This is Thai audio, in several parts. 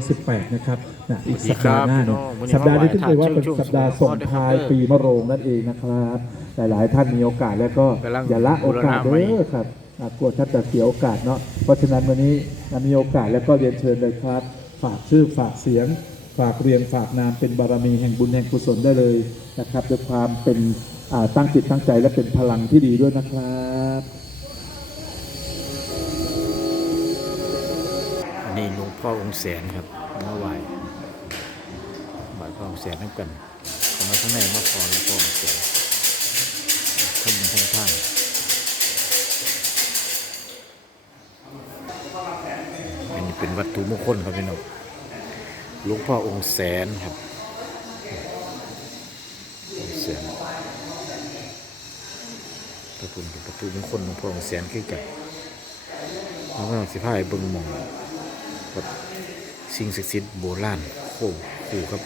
18 นะครับนะอีกสวัสดีสัปดาห์หน้าครับเนี่ยพี่น้องสัปดาห์นี้วันนี้ถือว่าเป็นช่วงๆสัปดาห์ส่งท้ายปีมะโรงนั่นเองนะครับ หลายๆท่านมีโอกาสแล้วก็กำลังอย่าละโอกาสบูรณะใหม่เด้อครับอะกลัวท่านจะเสียโอกาสเนาะเพราะฉะนั้นวันนี้มีโอกาสแล้วก็เรียนเชิญเลยครับ ฝากชื่อฝากเสียง ฝากเรียนฝากนามเป็นบารมีแห่งบุญแห่งกุศลได้เลยนะครับด้วยความเป็นอ่าตั้งจิตตั้งใจและเป็นพลังที่ดีด้วยนะครับ พ่อองค์แสนครับมาไหว้ไหว้พ่อองค์แสนน้ำกันข้ามาข้างในมาขอหลวงพ่อองค์แสนทำบุญทั้งท่านอันนี้เป็นวัตถุมงคลครับพี่น้องหลวงพ่อองค์แสนครับองค์แสนพระพุทธประตูมงคลหลวงพ่อองค์แสนคือกันเราก็สิพายเบิ่งหมอง แบบสิ่งศักดิ์สิทธิ์โบราณโค้งคู่ครับ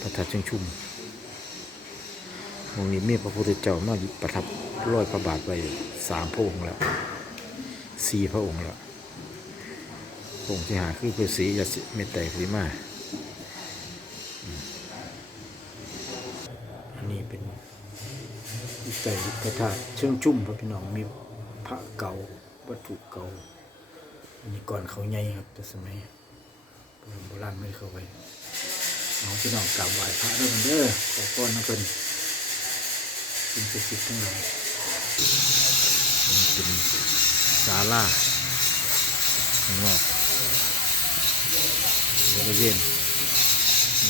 พระธาตุเชิงชุมมองนี้มีพระพุทธเจ้ามาประทับร้อยพระบาทไว้สามพระองค์แล้วสี่พระองค์แล้วพระองค์ที่หาคือพระศรียาสิเมตไตรภูริมาอันนี้เป็นวิจัยพระธาตุเชิงชุ่มครับพี่น้องมีพระเก่าวัตถุเก่า อันนี้ก่อนเขาใหญ่ครับ แต่สมัยโบราณไม่เข้าไปเอาพี่น้องกราบไหว้พระด้วยกันเด้อขอพรนะเพิ่นสิ่งศักดิ์สิทธิ์ทั้งหลายอันนี้เป็นศาลาข้างนอกบริเวณ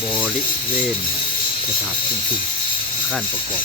บริเวณพระธาตุเชิงชุมอาคารประกอบ